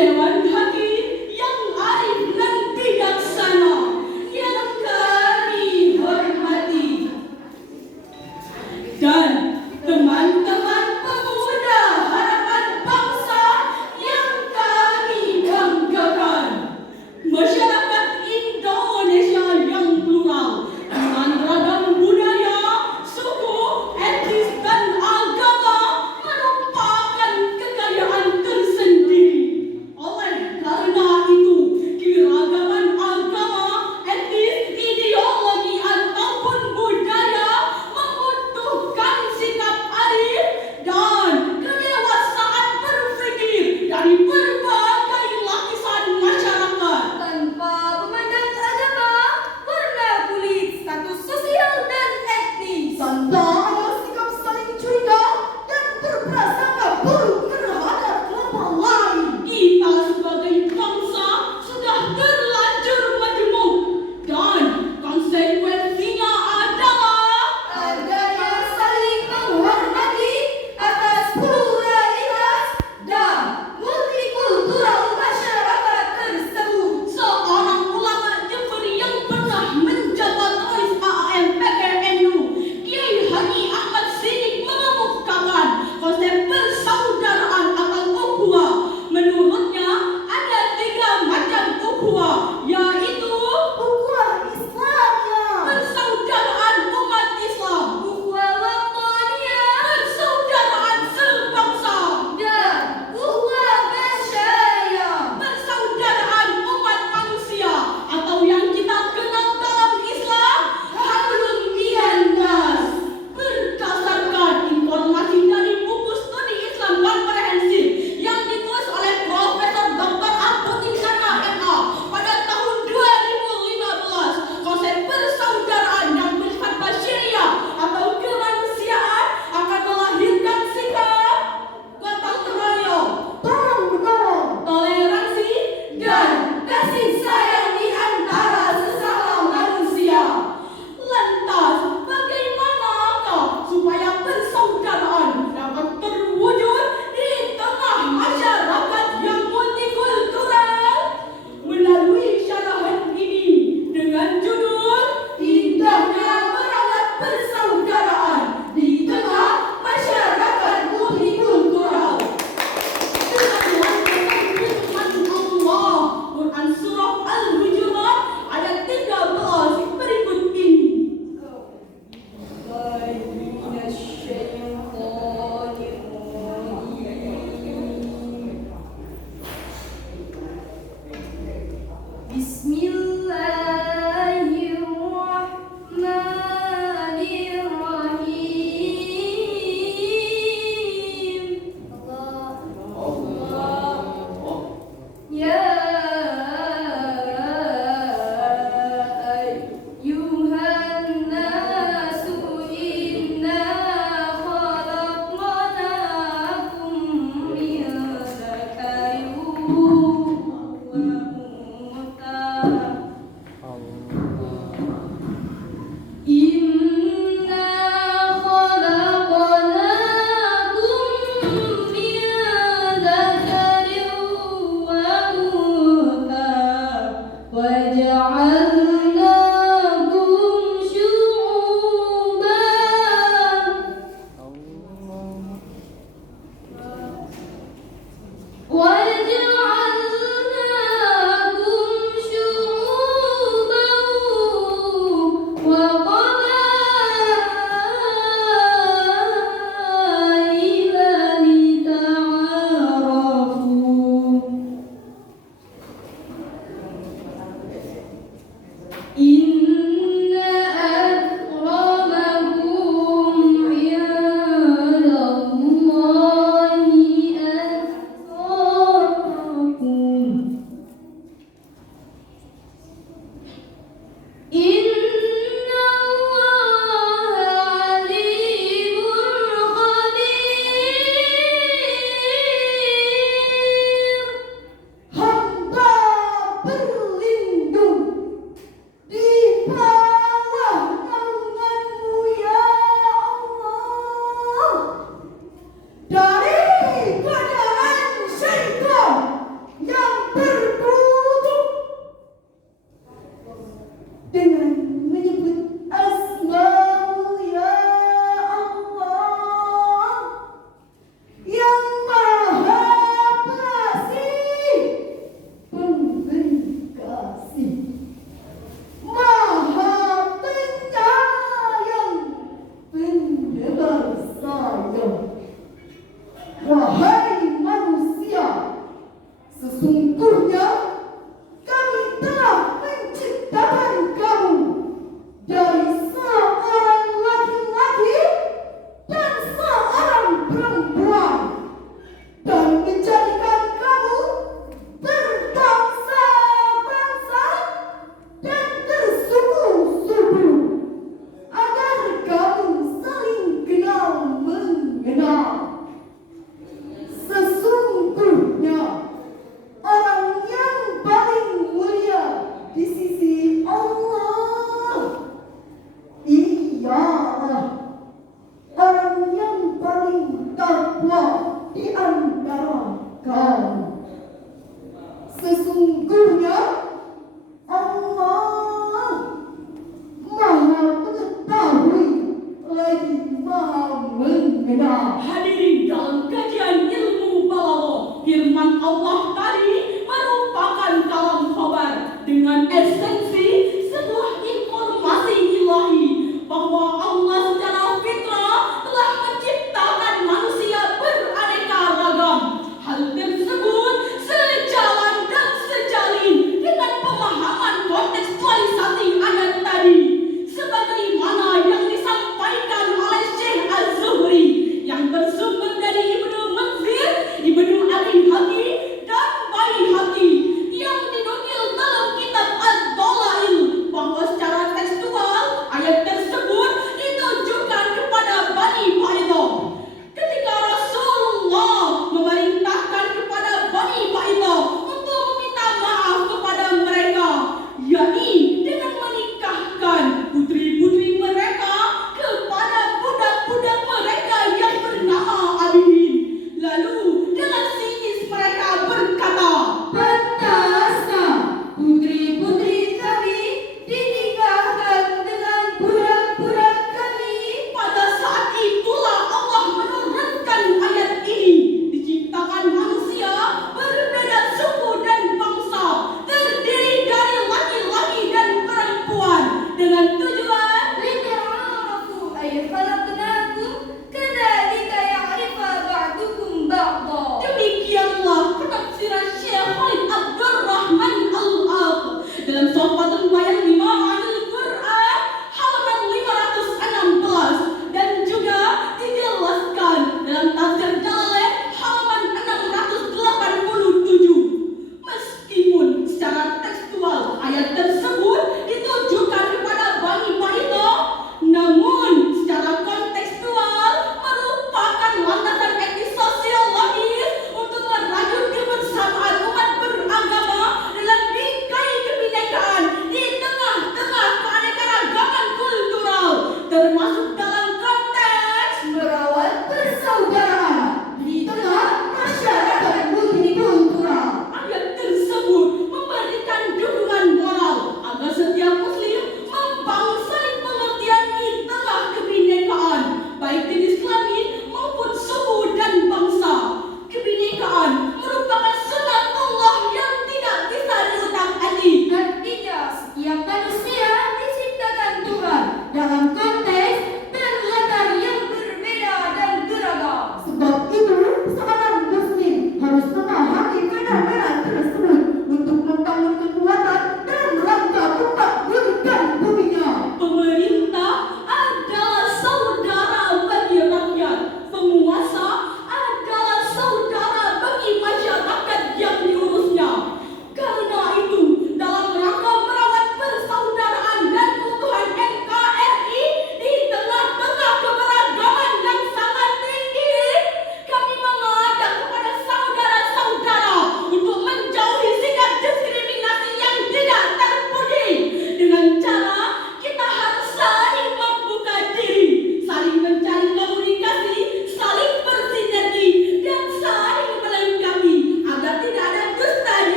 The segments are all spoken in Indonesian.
Dewan Haki yang arif dan bijaksana yang kami hormati, dan teman-teman pemuda harapan bangsa yang kami banggakan, masyarakat Indonesia yang plural dengan ragam budaya, suku, etnis, dan agama merupakan kekayaan tersendiri. Oleh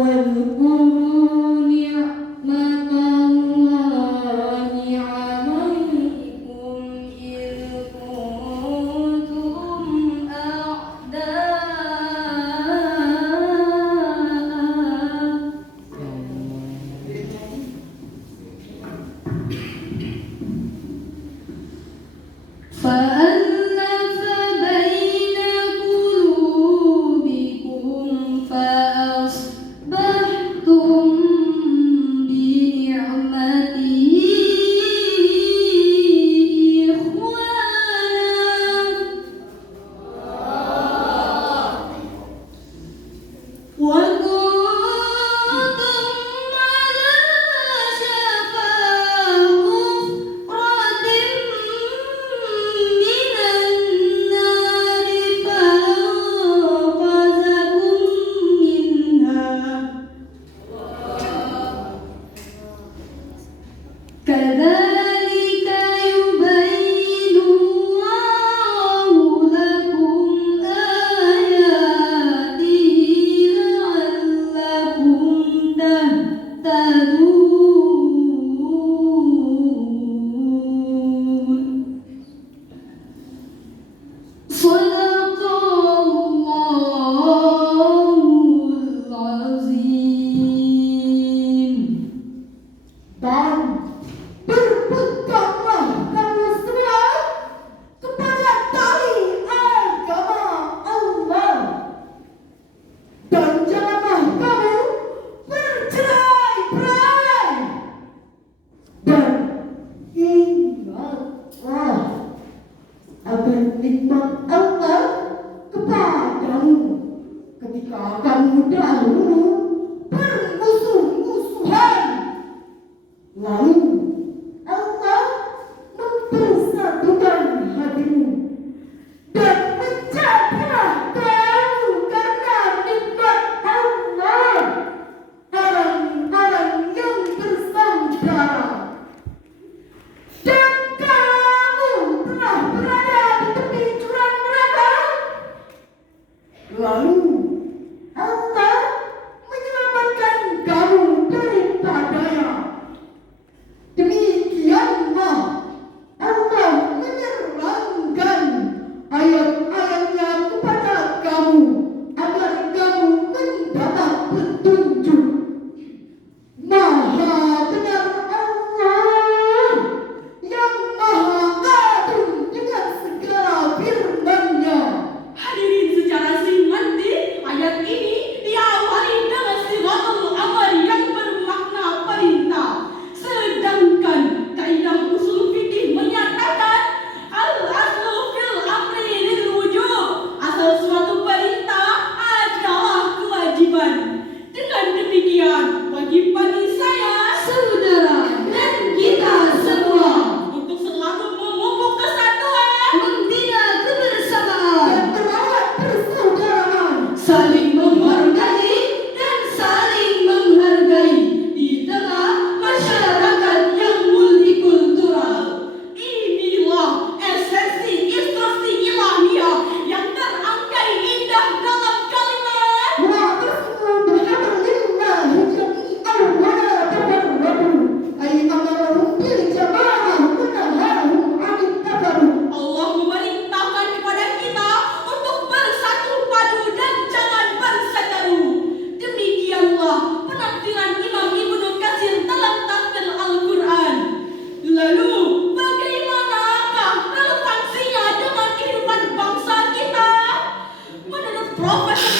واذكروا نعمة الله عليكم إذ كنتم أعداء فألف بين قلوبكم فأصبحتم بنعمته إخوانا وكنتم على شفا حفرة من النار فأنقذكم منها كذلك يبين الله لكم آياته لعلكم تهتدون صدق الله العظيم. Dan berpeganglah kamu semua kepada tali agama Allah, dan janganlah kamu bercerai-berai, dan ingatlah akan nikmat Allah kepadamu ketika kamu dahulu bermusuh-musuhan. Lalu Allah mempersatukan hatimu dan menjadilah kamu karena nikmat Allah orang-orang yang bersaudara. Dan kamu telah berada di tepi jurang neraka. Lalu Allah menyelamatkan kamu daripadanya. Demikianlah Allah menerangkan ayat-ayatnya kepada kamu agar kamu mendapat petunjuk. Maha benar Allah yang maha agung dengan segala firman-Nya. Hadirin secara simultan, ayat ini diawali dengan siratul amr yang bermakna perintah. Sedangkan kaidah usul fikih menyatakan al-aslu fil amri lil wujub. Asal suatu perintah adalah kewajiban. Dengan demikian, wajib bagi saya, Saudara dan kita semua untuk selalu memupuk kesatuan, membina kebersamaan, Dan merawat persaudaraan. saling menghargai dan saling menghargai di tengah masyarakat yang multikultural. inilah esensi instruksi ilahiyah yang terangkai indah dalam kalimat Wa'tasimu bihablillahi jami'an wa la tafarraqu. Ay amarahum bil jama'ah wa nahahum 'anil tafarruq. Allah memerintahkan kepada kita untuk bersatu padu dan jangan berseteru. Demikianlah penafsiran Imam Ibnu Katsir dalam tafsir Al-Quran. Lalu, bagaimanakah relevansinya dengan kehidupan bangsa kita? Menurut Profesor